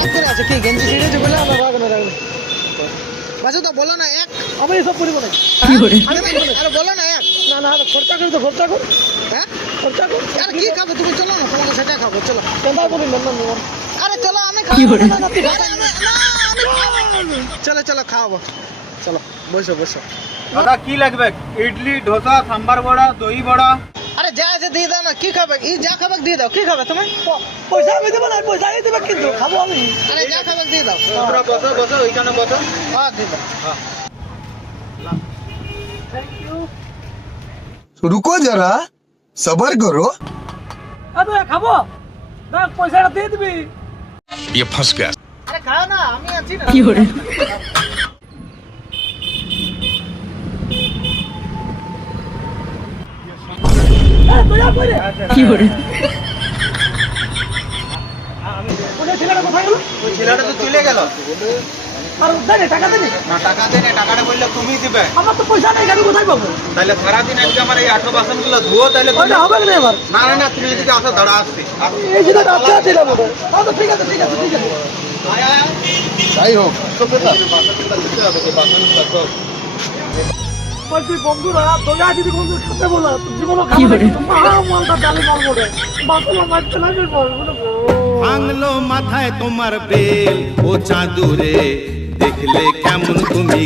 রাগ করে আছে কি গেঞ্জি ছিঁড়েছে বলে আমার রাগ না রাগ বাসু তো বলো না এক আমি এসব করিব না কি করে আরে বলো না এক না না খরচা করি তো খরচা কর হ্যাঁ খরচা কর আরে কি খাবো তুমি চলো না তোমাকে সেটা খাবো চলো কেন বলি না আরে চলো আমি খাবো না চলো চলো খাওয়াবো চলো বসো বসো দাদা কি লাগবে ইডলি ধোসা সাম্বার বড়া দই বড়া আরে যা আছে দিয়ে দাও না কি খাবে এই যা খাবে দিয়ে দাও কি খাবে তুমি পয়সা আমি দেবো না পয়সা আমি দেবো কিন্তু খাবো আমি আরে যা খাবে দিয়ে দাও তোমরা বসো বসো ওইখানে বসো হ্যাঁ দিয়ে দাও रुको जरा सबर करो। আরে খাবো না পয়সাটা দিয়ে দিবি ये फंस गया। আরে খাও না আমি আছি না কি করে কি করে ওই ছেলেটা তো চলে গেল আর দেনে টাকা দেনে না টাকা দেনে টাকাটা বললে তুমি দিবে আমার তো পয়সা নেই আমি কোথায় পাবো তাহলে সারাদিন আজকে আমার এই 18 বাসনগুলো ধুও তাহলে ওইটা হবে না এবার না না না তুমি এদিকে আসো দাঁড়া আসছি এই যে আচ্ছা আছে না বলো তো ঠিক আছে ঠিক আছে ঠিক আছে যাই হোক বলছি বন্ধুরা তোরা যদি বন্ধু সাথে বলা জীবনও খাবে মহা মালটা ডালে মারবো রে বাসলা মারতে লাগে ভাঙলো মাথায় তোমার বেল ও চাঁদুরে দেখলে কেমন তুমি